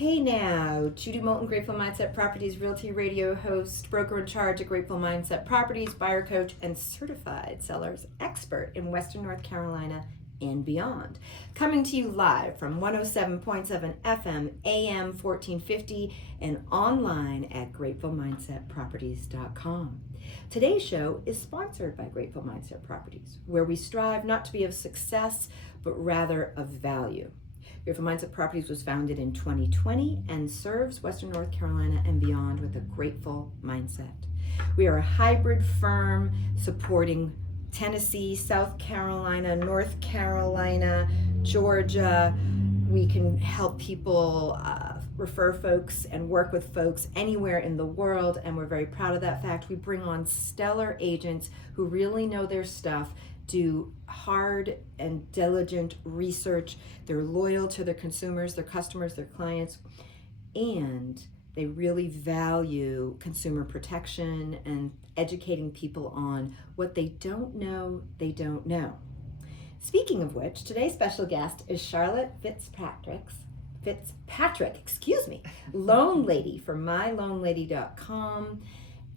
Hey now, Judy Moulton, Grateful Mindset Properties Realty Radio host, broker in charge at Grateful Mindset Properties, buyer coach, and certified sellers expert in Western North Carolina and beyond. Coming to you live from 107.7 FM, AM 1450, and online at gratefulmindsetproperties.com. Today's show is sponsored by Grateful Mindset Properties, where we strive not to be of success, but rather of value. Grateful Mindset Properties was founded in 2020 and serves Western North Carolina and beyond with a grateful mindset. We are a hybrid firm supporting Tennessee, South Carolina, North Carolina, Georgia. We can help people refer folks and work with folks anywhere in the world, and we're very proud of that fact. We bring on stellar agents who really know their stuff, do hard and diligent research. They're loyal to their consumers, their customers, their clients, and they really value consumer protection and educating people on what they don't know, they don't know. Speaking of which, today's special guest is Charlotte Fitzpatrick, loan lady from myloanlady.com.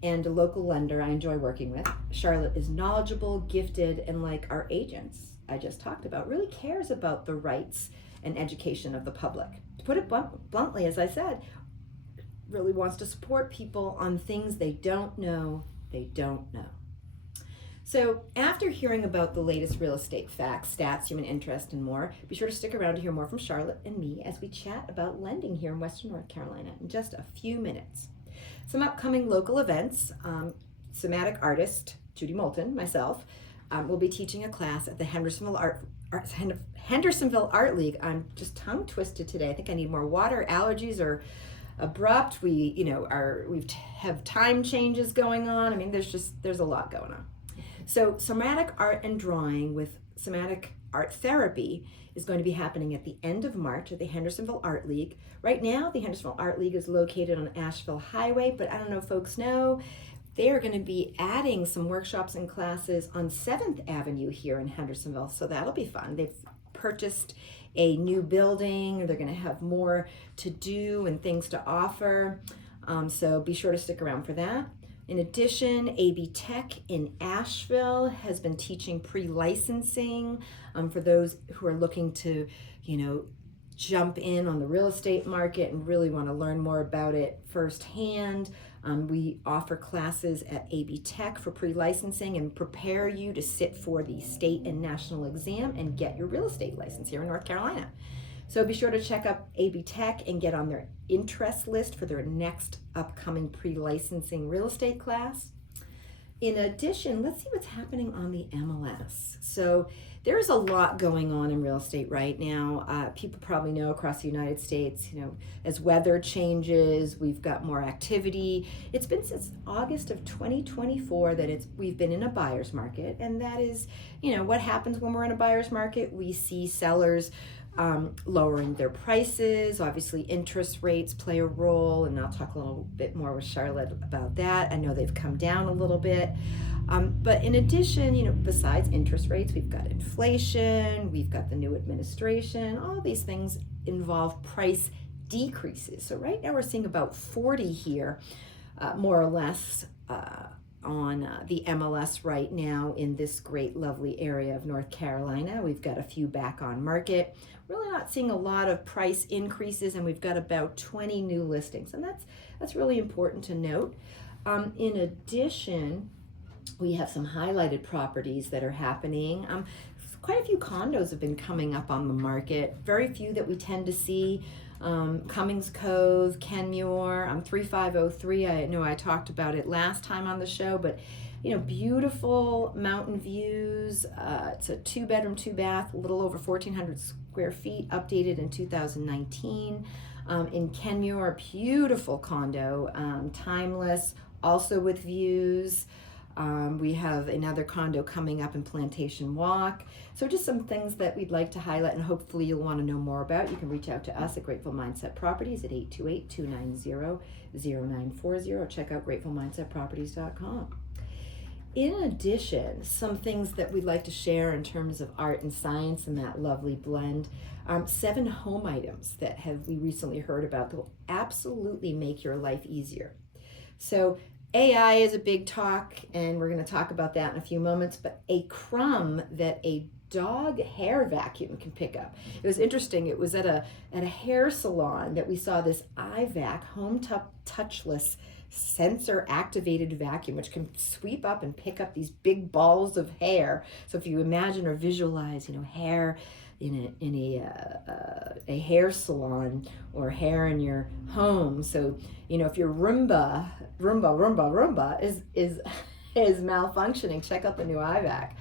and a local lender I enjoy working with. Charlotte is knowledgeable, gifted, and like our agents I just talked about, really cares about the rights and education of the public. To put it bluntly, as I said, really wants to support people on things they don't know, they don't know. So after hearing about the latest real estate facts, stats, human interest, and more, be sure to stick around to hear more from Charlotte and me as we chat about lending here in Western North Carolina in just a few minutes. Some upcoming local events. Somatic artist Judy Moulton, myself, will be teaching a class at the Hendersonville Art League. I'm just tongue twisted today. I think I need more water. Allergies are abrupt. We have time changes going on. I mean, there's a lot going on. So somatic art and drawing with somatic art therapy is going to be happening at the end of March at the Hendersonville Art League. Right now, the Hendersonville Art League is located on Asheville Highway, but I don't know if folks know, they are going to be adding some workshops and classes on 7th Avenue here in Hendersonville, so that'll be fun. They've purchased a new building. They're going to have more to do and things to offer, so be sure to stick around for that. In addition, AB Tech in Asheville has been teaching pre-licensing for those who are looking to, jump in on the real estate market and really want to learn more about it firsthand. We offer classes at AB Tech for pre-licensing and prepare you to sit for the state and national exam and get your real estate license here in North Carolina. So be sure to check out AB Tech and get on their interest list for their next upcoming pre-licensing real estate class. In addition, let's see what's happening on the MLS. So there's a lot going on in real estate right now. People probably know across the United States, as weather changes, we've got more activity. It's been since August of 2024 that we've been in a buyer's market, and that is, what happens when we're in a buyer's market? We see sellers lowering their prices. Obviously, interest rates play a role, and I'll talk a little bit more with Charlotte about that. I know they've come down a little bit. But in addition, besides interest rates, we've got inflation, we've got the new administration. All of these things involve price decreases. So right now we're seeing about 40 here, more or less, on the MLS right now in this great, lovely area of North Carolina. We've got a few back on market. Really not seeing a lot of price increases, and we've got about 20 new listings, and that's really important to note. In addition, we have some highlighted properties that are happening. Quite a few condos have been coming up on the market. Very few that we tend to see. Cummings Cove, Kenmure, 3503. I know I talked about it last time on the show, but beautiful mountain views. It's a 2-bedroom, 2-bath, a little over 1,400 square feet, updated in 2019. In Kenmure, a beautiful condo, timeless, also with views. We have another condo coming up in Plantation Walk. So just some things that we'd like to highlight and hopefully you'll want to know more about. You can reach out to us at Grateful Mindset Properties at 828-290-0940. Check out gratefulmindsetproperties.com. In addition, some things that we'd like to share in terms of art and science and that lovely blend. 7 home items that we recently heard about that will absolutely make your life easier. So AI is a big talk, and we're going to talk about that in a few moments, but a crumb that a dog hair vacuum can pick up. It was interesting. It was at a hair salon that we saw this iVac home touchless sensor activated vacuum, which can sweep up and pick up these big balls of hair. So if you imagine or visualize, hair in a hair salon or hair in your home. So if your Roomba is malfunctioning, check out the new iVac.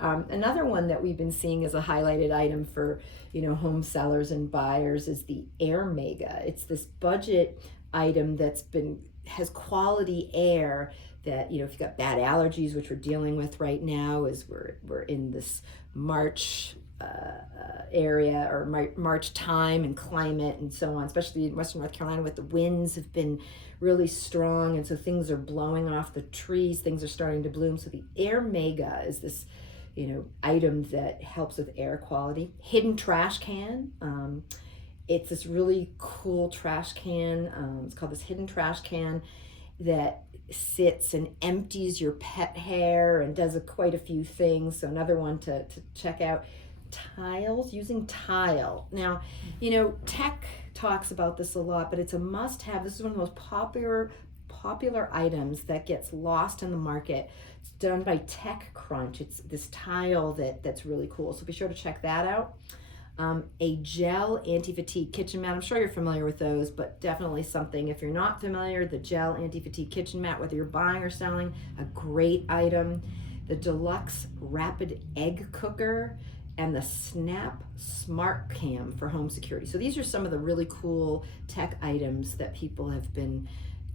Another one that we've been seeing as a highlighted item for home sellers and buyers is the Air Mega. It's this budget item that's has quality air that if you've got bad allergies, which we're dealing with right now as we're in this March area or March time and climate and so on, especially in Western North Carolina with the winds have been really strong, and so things are blowing off the trees, things are starting to bloom. So the Air Mega is this item that helps with air quality. Hidden trash can. It's this really cool trash can. It's called this hidden trash can that sits and empties your pet hair and does quite a few things. So another one to check out. Tiles, using tile. Now, tech talks about this a lot, but it's a must-have. This is one of the most popular items that gets lost in the market. It's done by TechCrunch. It's this tile that's really cool. So be sure to check that out. A gel anti-fatigue kitchen mat. I'm sure you're familiar with those, but definitely something. If you're not familiar, the gel anti-fatigue kitchen mat, whether you're buying or selling, a great item. The deluxe rapid egg cooker and the Snap Smart Cam for home security. So these are some of the really cool tech items that people have been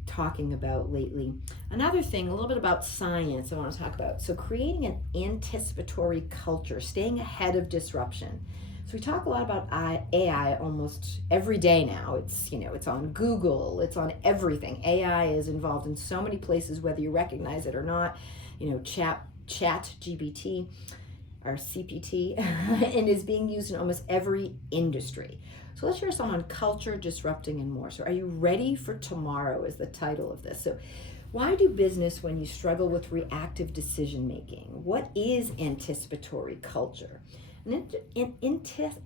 talking about lately. Another thing, a little bit about science I want to talk about. So creating an anticipatory culture, staying ahead of disruption. So we talk a lot about AI almost every day now. It's it's on Google, it's on everything. AI is involved in so many places, whether you recognize it or not. Chat GPT or CPT and is being used in almost every industry. So let's share some on culture, disrupting, and more. So are you ready for tomorrow is the title of this. So why do business when you struggle with reactive decision making? What is anticipatory culture? An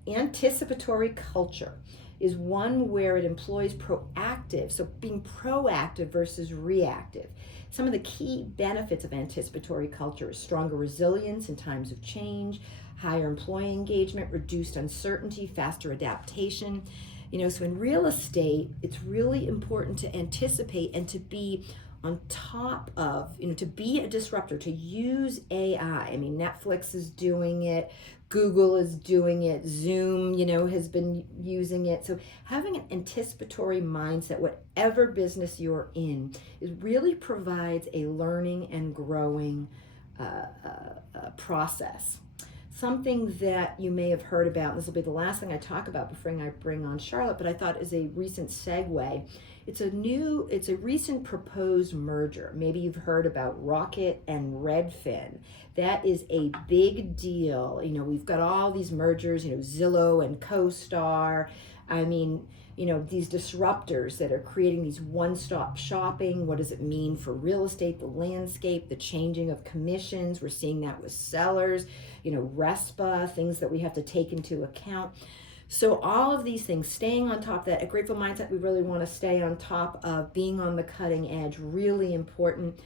anticipatory culture is one where it employs proactive, so being proactive versus reactive. Some of the key benefits of anticipatory culture is stronger resilience in times of change, higher employee engagement, reduced uncertainty, faster adaptation. So in real estate, it's really important to anticipate and to be on top of, to be a disruptor, to use AI. I mean, Netflix is doing it, Google is doing it, Zoom, has been using it. So having an anticipatory mindset, whatever business you're in, it really provides a learning and growing process. Something that you may have heard about, and this will be the last thing I talk about before I bring on Charlotte, but I thought is a recent segue. It's a recent proposed merger. Maybe you've heard about Rocket and Redfin. That is a big deal. We've got all these mergers, Zillow and CoStar. I mean, these disruptors that are creating these one-stop shopping. What does it mean for real estate, the landscape, the changing of commissions? We're seeing that with sellers, RESPA, things that we have to take into account. So all of these things, staying on top of that, a grateful mindset, we really want to stay on top of being on the cutting edge, really important.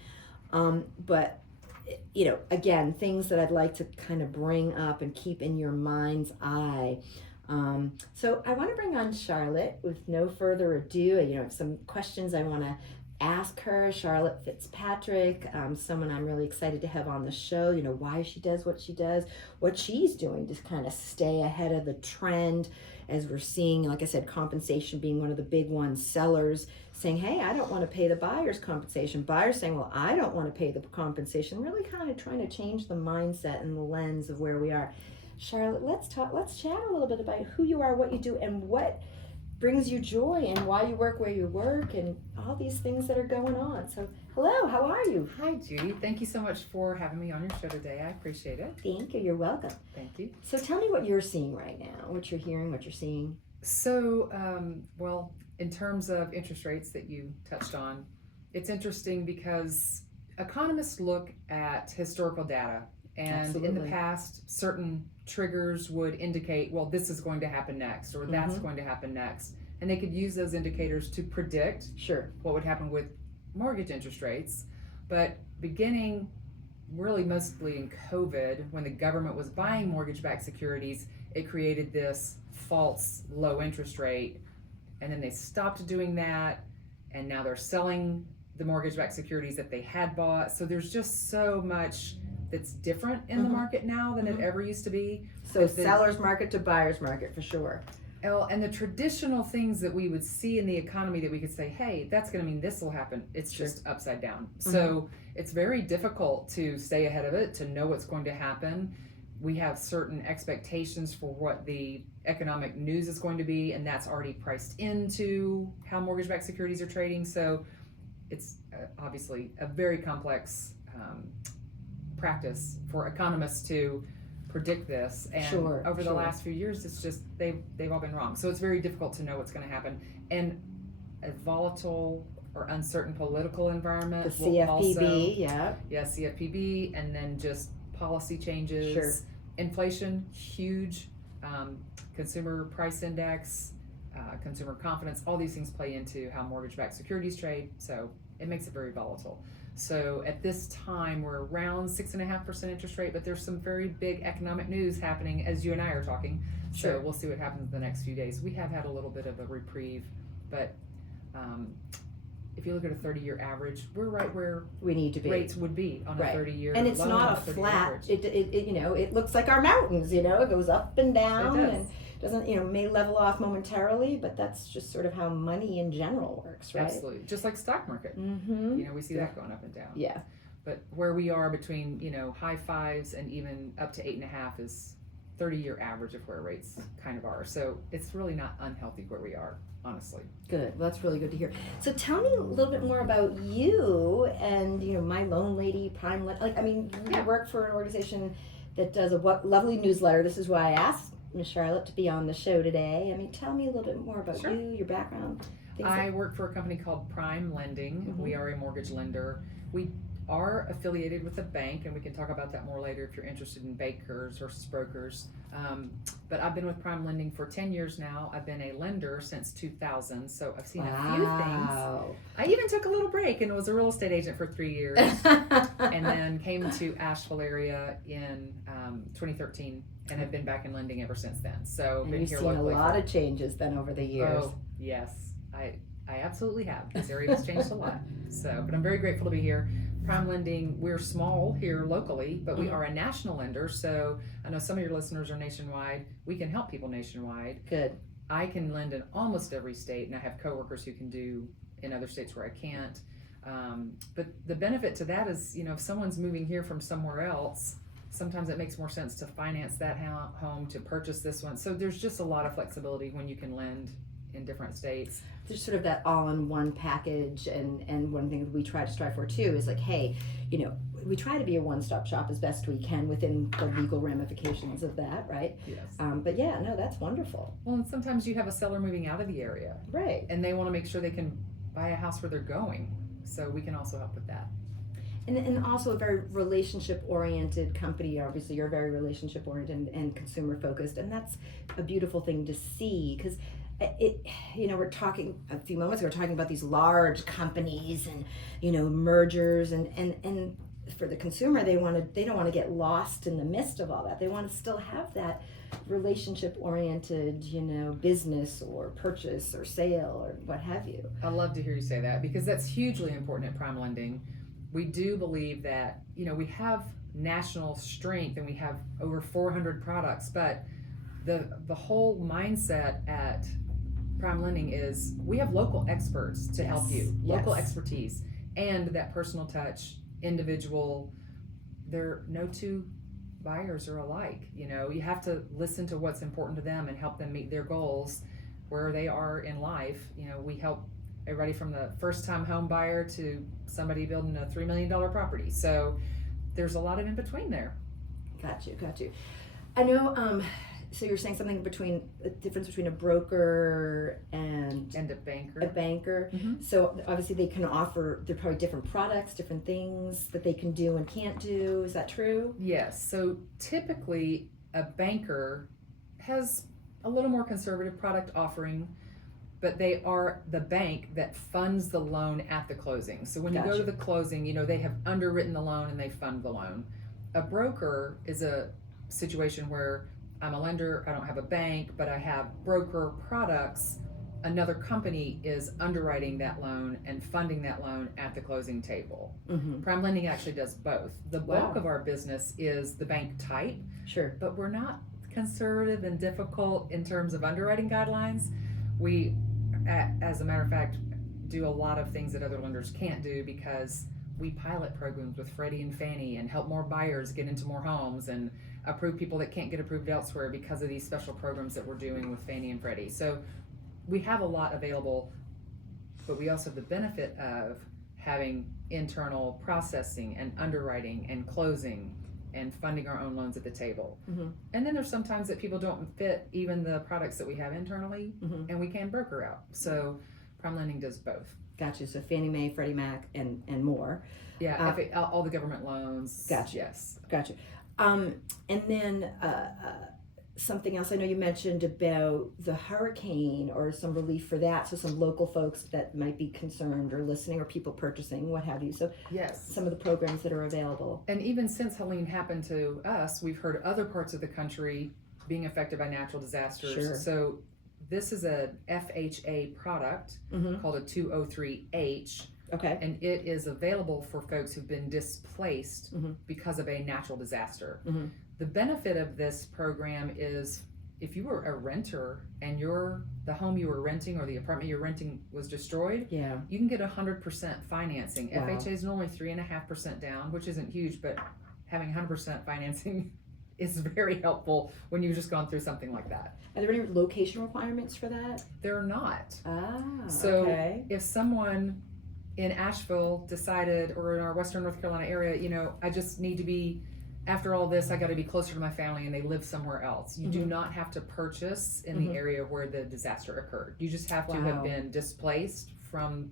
But again, things that I'd like to kind of bring up and keep in your mind's eye. So I want to bring on Charlotte with no further ado. Some questions I want to ask her. Charlotte Fitzpatrick, someone I'm really excited to have on the show, why she does, what she's doing to kind of stay ahead of the trend as we're seeing, like I said, compensation being one of the big ones, sellers saying, hey, I don't want to pay the buyer's compensation. Buyers saying, well, I don't want to pay the compensation. Really kind of trying to change the mindset and the lens of where we are. Charlotte, let's chat a little bit about who you are, what you do, and what brings you joy and why you work where you work and all these things that are going on. So hello, how are you? Hi, Judy. Thank you so much for having me on your show today. I appreciate it. Thank you. You're welcome. Thank you. So tell me what you're seeing right now, what you're hearing, what you're seeing. So, well, in terms of interest rates that you touched on, it's interesting because economists look at historical data, and Absolutely. in the past, certain triggers would indicate, well, this is going to happen next, or that's going to happen next. And they could use those indicators to predict what would happen with mortgage interest rates. But beginning really mostly in COVID, when the government was buying mortgage-backed securities, it created this false low interest rate. And then they stopped doing that, and now they're selling the mortgage-backed securities that they had bought. So there's just so much that's different in the market now than it ever used to be. So seller's market to buyer's market for sure. And the traditional things that we would see in the economy that we could say, hey, that's going to mean this will happen, it's just upside down. So it's very difficult to stay ahead of it, to know what's going to happen. We have certain expectations for what the economic news is going to be, and that's already priced into how mortgage-backed securities are trading. So it's obviously a very complex practice for economists to predict this, and over the last few years it's just they've all been wrong. So it's very difficult to know what's going to happen, and a volatile or uncertain political environment, the CFPB, CFPB, and then just policy changes, inflation, huge, consumer price index, consumer confidence, all these things play into how mortgage-backed securities trade, so it makes it very volatile. So at this time, we're around 6.5% interest rate, but there's some very big economic news happening as you and I are talking. So we'll see what happens in the next few days. We have had a little bit of a reprieve, but if you look at a 30-year average, we're right where we need to be. Rates would be on a 30-year. And it's not a flat. It looks like our mountains. It goes up and down, and doesn't may level off momentarily, but that's just sort of how money in general works, right? Absolutely, just like stock market. We see that going up and down. Yeah. But where we are between high fives and even up to 8.5 is 30-year average of where rates kind of are. So it's really not unhealthy where we are, honestly. Good. Well, that's really good to hear. So tell me a little bit more about you and My Loan Lady, Prime. You work for an organization that does a lovely newsletter. This is why I asked Ms. Charlotte to be on the show today. Tell me a little bit more about you, your background. I work for a company called Prime Lending. We are a mortgage lender. We are affiliated with a bank, and we can talk about that more later if you're interested in bankers versus brokers. But I've been with Prime Lending for 10 years now. I've been a lender since 2000, so I've seen a few things. I even took a little break and was a real estate agent for 3 years, and then came to Asheville area in 2013, and have been back in lending ever since then. So and been you've here seen a locally lot of changes then over the years. Oh, yes. I absolutely have. This area has changed a lot. So, but I'm very grateful to be here. Prime Lending, we're small here locally, but we are a national lender. So I know some of your listeners are nationwide. We can help people nationwide. Good. I can lend in almost every state, and I have coworkers who can do in other states where I can't. But the benefit to that is, if someone's moving here from somewhere else, sometimes it makes more sense to finance that home, to purchase this one. So there's just a lot of flexibility when you can lend in different states. There's sort of that all-in-one package, and one thing that we try to strive for too is hey, we try to be a one-stop shop as best we can within the legal ramifications of that, right? Yes. But yeah, no, that's wonderful. Well, and sometimes you have a seller moving out of the area, right? And they want to make sure they can buy a house where they're going, so we can also help with that. And also a very relationship-oriented company. Obviously, you're very relationship-oriented and consumer-focused, and that's a beautiful thing to see, because we're talking a few moments ago, we're talking about these large companies and mergers, and for the consumer, they don't want to get lost in the midst of all that. They want to still have that relationship-oriented business or purchase or sale or what have you. I love to hear you say that, because that's hugely important at Prime Lending. We do believe that we have national strength and we have over 400 products, but the whole mindset at Prime Lending is we have local experts to help you, local expertise, and that personal touch, individual. No two buyers are alike. You have to listen to what's important to them and help them meet their goals. where they are in life. We help everybody from the first-time home buyer to somebody building a $3 million property. So there's a lot of in between there. Got you. I know. So you're saying something between the difference between a broker and a banker. Mm-hmm. So obviously they can offer. They're probably different products, different things that they can do and can't do. Is that true? Yes. So typically a banker has a little more conservative product offering, but they are the bank that funds the loan at the closing. So when you go to the closing, they have underwritten the loan and they fund the loan. A broker is a situation where I'm a lender, I don't have a bank, but I have broker products. Another company is underwriting that loan and funding that loan at the closing table. Mm-hmm. Prime lending actually does both. The bulk of our business is the bank type. Sure. But we're not conservative and difficult in terms of underwriting guidelines. We, as a matter of fact, do a lot of things that other lenders can't do because we pilot programs with Freddie and Fannie and help more buyers get into more homes and approve people that can't get approved elsewhere because of these special programs that we're doing with Fannie and Freddie. So we have a lot available, but we also have the benefit of having internal processing and underwriting and closing and funding our own loans at the table. Mm-hmm. And then there's sometimes that people don't fit even the products that we have internally, mm-hmm. and we can broker out. So Prime Lending does both. Gotcha. So Fannie Mae, Freddie Mac, and more. Yeah, all the government loans. Gotcha. Yes. Gotcha. And then something else, I know you mentioned about the hurricane or some relief for that. So some local folks that might be concerned or listening or people purchasing, what have you. So yes, some of the programs that are available. And even since Helene happened to us, we've heard other parts of the country being affected by natural disasters. Sure. So this is a FHA product mm-hmm. called a 203H. Okay. And it is available for folks who've been displaced mm-hmm. because of a natural disaster. Mm-hmm. The benefit of this program is if you were a renter and the home you were renting or the apartment you're renting was destroyed, yeah, you can get 100% financing. Wow. FHA is normally 3.5% down, which isn't huge, but having 100% financing is very helpful when you've just gone through something like that. Are there any location requirements for that? There are not. So okay. If someone in Asheville decided, or in our Western North Carolina area, I just need to be, after all this, I got to be closer to my family, and they live somewhere else. You mm-hmm. do not have to purchase in mm-hmm. the area where the disaster occurred. You just have to have been displaced from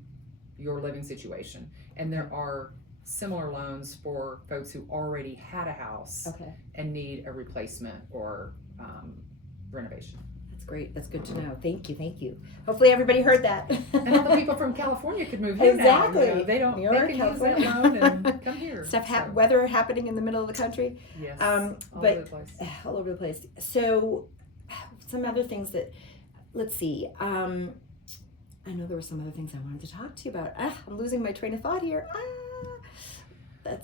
your living situation. And there are similar loans for folks who already had a house and need a replacement or renovation. That's great. That's good to know. Thank you. Hopefully everybody heard that. And all the people from California could move here exactly. now. They can use that loan and come here. Weather happening in the middle of the country. Yes, all over the place. All over the place. So some other things that, let's see. I know there were some other things I wanted to talk to you about. I'm losing my train of thought here.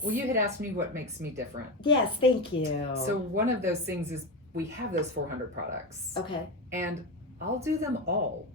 Well, you had asked me what makes me different. Yes, thank you. So one of those things is we have those 400 products. Okay. And I'll do them all.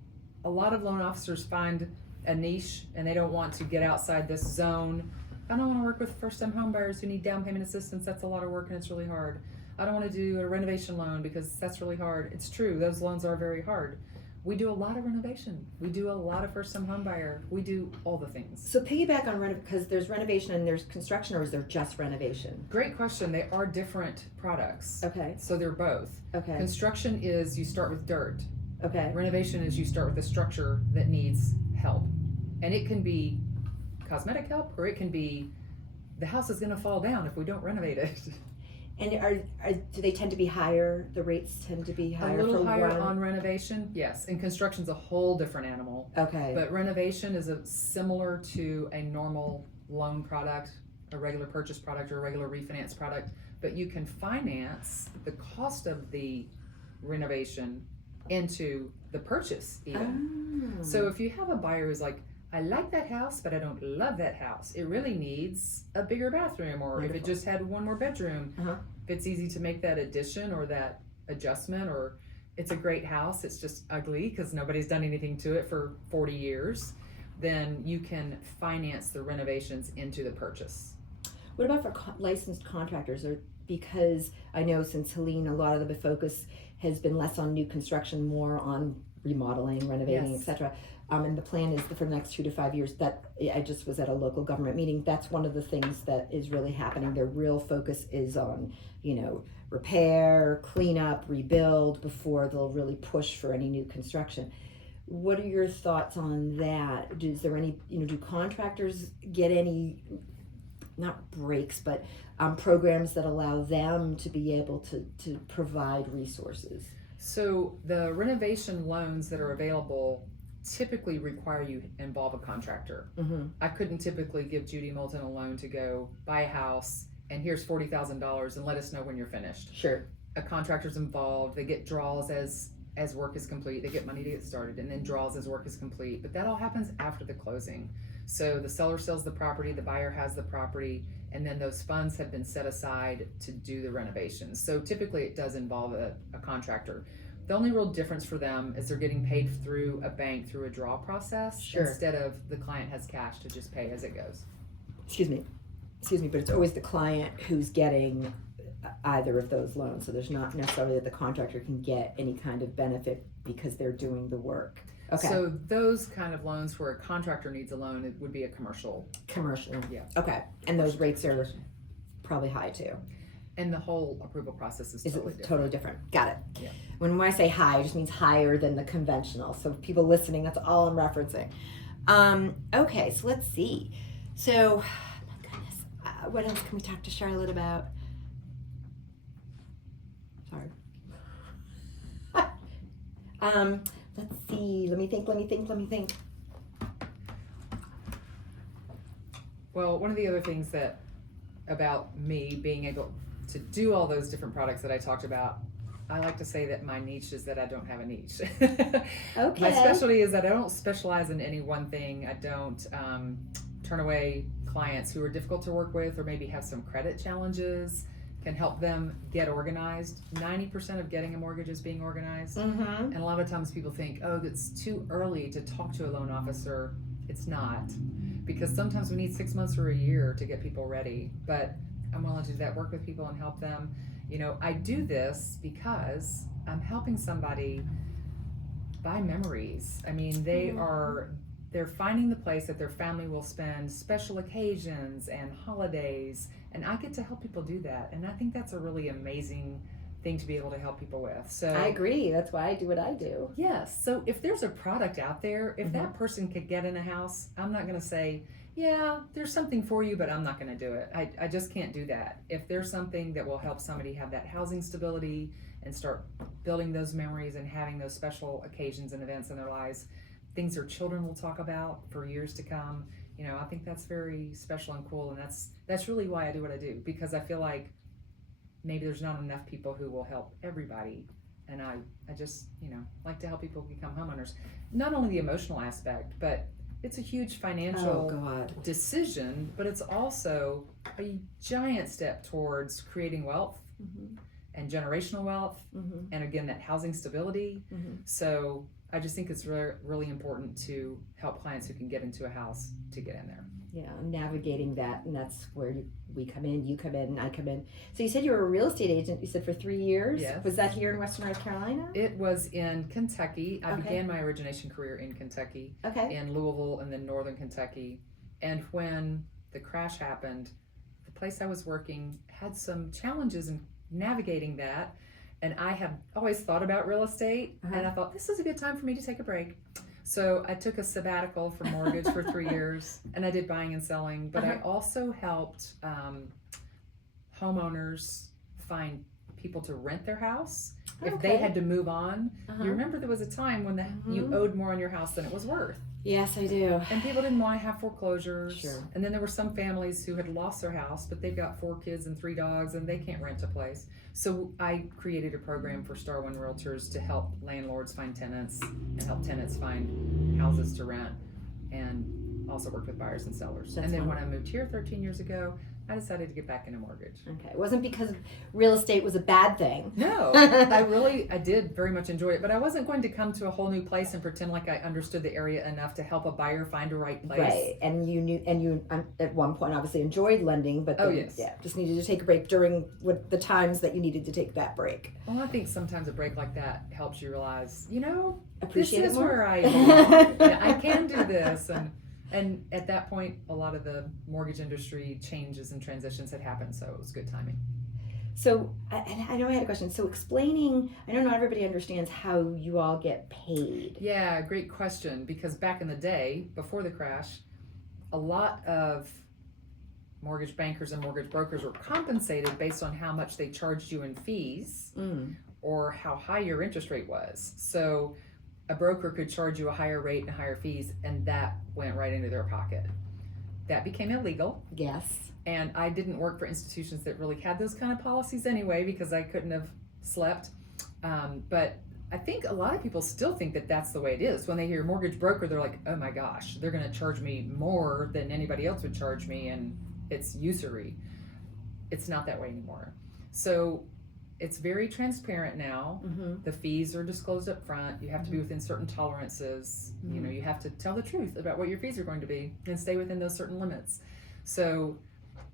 A lot of loan officers find a niche and they don't want to get outside this zone. I don't want to work with first-time home buyers who need down payment assistance. That's a lot of work and it's really hard. I don't want to do a renovation loan because that's really hard. It's true. Those loans are very hard. We do a lot of renovation. We do a lot of first-time home buyer. We do all the things. So piggyback on because there's renovation and there's construction, or is there just renovation? Great question. They are different products. Okay. So they're both. Okay. Construction is you start with dirt. Okay. Renovation is you start with a structure that needs help. And it can be cosmetic help, or it can be the house is going to fall down if we don't renovate it. And do they tend to be higher? The rates tend to be higher? A little higher on renovation, yes. And construction's a whole different animal. Okay. But renovation is similar to a normal loan product, a regular purchase product, or a regular refinance product. But you can finance the cost of the renovation into the purchase even. Oh. So if you have a buyer who's like, I like that house, but I don't love that house. It really needs a bigger bathroom, or if it just had one more bedroom, if it's easy to make that addition or that adjustment, or it's a great house, it's just ugly because nobody's done anything to it for 40 years, then you can finance the renovations into the purchase. What about for licensed contractors? Or because I know since Helene, a lot of the focus has been less on new construction, more on remodeling, renovating, Yes. etc. And the plan is for the next 2 to 5 years. That I just was at a local government meeting. That's one of the things that is really happening. Their real focus is on, repair, cleanup, rebuild before they'll really push for any new construction. What are your thoughts on that? Is there any, do contractors get any, not breaks, but programs that allow them to be able to provide resources? So the renovation loans that are available typically require you involve a contractor. Mm-hmm. I couldn't typically give Judy Moulton a loan to go buy a house and here's $40,000 and let us know when you're finished. Sure. A contractor's involved. They get draws as work is complete. They get money to get started and then draws as work is complete. But that all happens after the closing. So the seller sells the property, the buyer has the property, and then those funds have been set aside to do the renovations. So typically it does involve a contractor. The only real difference for them is they're getting paid through a bank through a draw process. Sure. Instead of the client has cash to just pay as it goes. Excuse me, but it's always the client who's getting either of those loans. So there's not necessarily that the contractor can get any kind of benefit because they're doing the work. Okay. So those kind of loans where a contractor needs a loan, it would be a commercial. Yeah. Okay. And those rates are probably high too. And the whole approval process is totally different. Totally different. Got it. Yeah. When I say high, it just means higher than the conventional. So people listening, that's all I'm referencing. Okay, so let's see. So, my goodness, what else can we talk to Charlotte about? Sorry. Let's see. Let me think. Well, one of the other things that about me being able to do all those different products that I talked about, I like to say that my niche is that I don't have a niche. Okay. My specialty is that I don't specialize in any one thing. I don't turn away clients who are difficult to work with or maybe have some credit challenges. Can help them get organized. 90% of getting a mortgage is being organized. Mm-hmm. And a lot of times people think, oh, it's too early to talk to a loan officer. It's not. Because sometimes we need 6 months or a year to get people ready. But I'm willing to do that, work with people and help them. I do this because I'm helping somebody buy memories. I mean, they're finding the place that their family will spend special occasions and holidays, and I get to help people do that. And I think that's a really amazing thing to be able to help people with. So I agree. That's why I do what I do. yes. So if there's a product out there, if that person could get in a house, I'm not going to say, yeah, there's something for you, but I'm not going to do it. I just can't do that. If there's something that will help somebody have that housing stability and start building those memories and having those special occasions and events in their lives, things their children will talk about for years to come, I think that's very special and cool. And that's really why I do what I do, because I feel like maybe there's not enough people who will help everybody. And I just, like to help people become homeowners. Not only the emotional aspect, but it's a huge financial decision, but it's also a giant step towards creating wealth and generational wealth. And again, that housing stability. So I just think it's really important to help clients who can get into a house to get in there. Yeah, navigating that, and that's where we come in, you come in, and I come in. So you said you were a real estate agent, you said for 3 years? Yes. Was that here in Western North Carolina? It was in Kentucky. I began my origination career in Kentucky, in Louisville and then Northern Kentucky. And when the crash happened, the place I was working had some challenges in navigating that. And I had always thought about real estate, and I thought, this is a good time for me to take a break. So I took a sabbatical from mortgage for 3 years, and I did buying and selling, but I also helped homeowners find people to rent their house if they had to move on. You remember there was a time when you owed more on your house than it was worth. Yes, I do. And people didn't want to have foreclosures. Sure. And then there were some families who had lost their house, but they've got 4 kids and 3 dogs, and they can't rent a place. So I created a program for Star One Realtors to help landlords find tenants and help tenants find houses to rent, and also worked with buyers and sellers. And then when I moved here 13 years ago, I decided to get back into mortgage. Okay. It wasn't because real estate was a bad thing. No, I did very much enjoy it, but I wasn't going to come to a whole new place and pretend like I understood the area enough to help a buyer find a right place. Right. And you at one point obviously enjoyed lending, but then, just needed to take a break during the times that you needed to take that break. Well, I think sometimes a break like that helps you realize, Appreciate this it is more. where I belong. I can do this. And at that point, a lot of the mortgage industry changes and transitions had happened, so it was good timing. So I know I had a question. So explaining, I know not everybody understands how you all get paid. Yeah, great question. Because back in the day, before the crash, a lot of mortgage bankers and mortgage brokers were compensated based on how much they charged you in fees or how high your interest rate was. So a broker could charge you a higher rate and higher fees, and that went right into their pocket. That became illegal. Yes. And I didn't work for institutions that really had those kind of policies anyway, because I couldn't have slept. But I think a lot of people still think that that's the way it is. When they hear mortgage broker, they're like, oh my gosh, they're going to charge me more than anybody else would charge me, and it's usury. It's not that way anymore. So it's very transparent now. The fees are disclosed up front. You have to be within certain tolerances. You have to tell the truth about what your fees are going to be and stay within those certain limits. So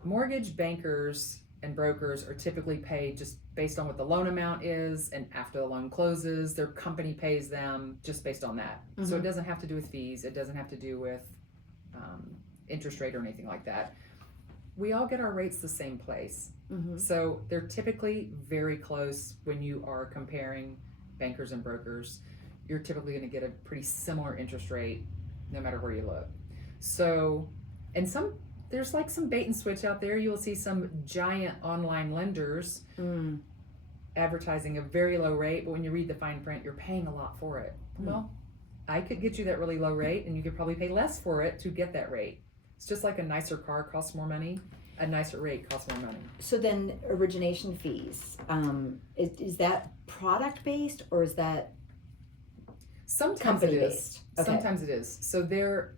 mortgage bankers and brokers are typically paid just based on what the loan amount is, and after the loan closes, their company pays them just based on that. So it doesn't have to do with fees. It doesn't have to do with interest rate or anything like that. We all get our rates the same place. So they're typically very close when you are comparing bankers and brokers. You're typically going to get a pretty similar interest rate no matter where you look. So, and there's like some bait and switch out there. You will see some giant online lenders advertising a very low rate, but when you read the fine print, you're paying a lot for it. Well, I could get you that really low rate, and you could probably pay less for it to get that rate. It's just like a nicer car costs more money. A nicer rate costs more money. So then origination fees, is that product based or is that sometimes company it is. based? Okay. Sometimes it is. So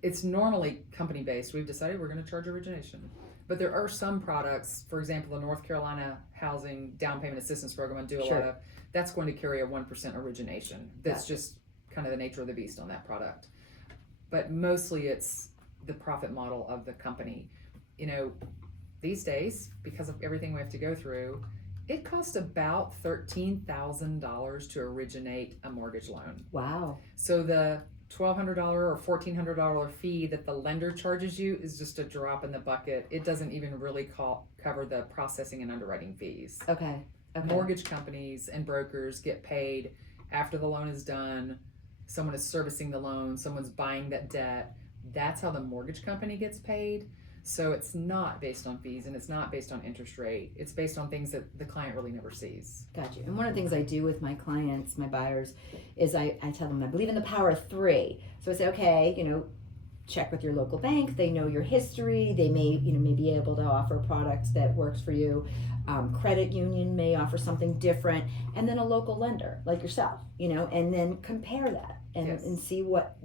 it's normally company based. We've decided we're going to charge origination. But there are some products, for example, the North Carolina Housing Down Payment Assistance Program, and do a lot of, that's going to carry a 1% origination. That's just kind of the nature of the beast on that product. But mostly it's the profit model of the company. These days, because of everything we have to go through, it costs about $13,000 to originate a mortgage loan. Wow. So the $1,200 or $1,400 fee that the lender charges you is just a drop in the bucket. It doesn't even really cover the processing and underwriting fees. Okay. Mortgage companies and brokers get paid after the loan is done. Someone is servicing the loan. Someone's buying that debt. That's how the mortgage company gets paid. So it's not based on fees, and it's not based on interest rate. It's based on things that the client really never sees. Got you. And one of the things I do with my clients, my buyers, is I tell them I believe in the power of three. So I say, okay, check with your local bank. They know your history. They may be able to offer a product that works for you. Credit union may offer something different, and then a local lender like yourself, and then compare that and see what,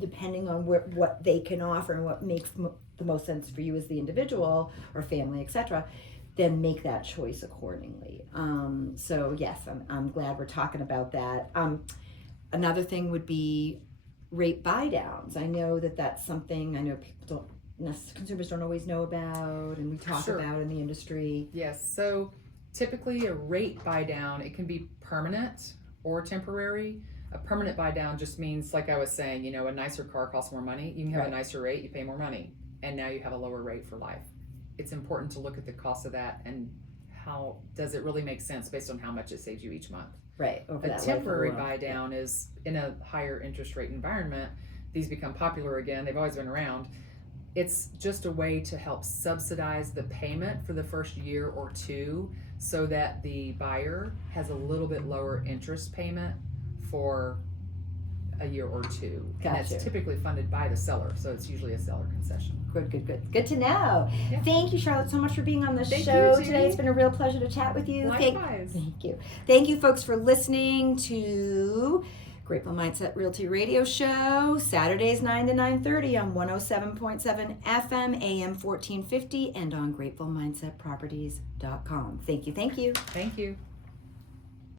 depending on what they can offer and what makes the most sense for you as the individual or family, etc., then make that choice accordingly. So yes, I'm glad we're talking about that. Another thing would be rate buy downs. I know that's something consumers don't always know about, and we talk about in the industry. Yes. So typically a rate buy down, it can be permanent or temporary. A permanent buy down just means, like I was saying, a nicer car costs more money. You can have a nicer rate, you pay more money, and now you have a lower rate for life. It's important to look at the cost of that and how does it really make sense based on how much it saves you each month. Right. A temporary buy down is in a higher interest rate environment. These become popular again. They've always been around. It's just a way to help subsidize the payment for the first year or two so that the buyer has a little bit lower interest payment for a year or two. Gotcha. And that's typically funded by the seller, so it's usually a seller concession. Good to know. Yeah. Thank you, Charlotte, so much for being on the show today. It's been a real pleasure to chat with you. Likewise. Thank you. Thank you, folks, for listening to Grateful Mindset Realty Radio Show, Saturdays 9 to 9:30 on 107.7 FM, AM 1450, and on GratefulMindsetProperties.com. Thank you. Thank you.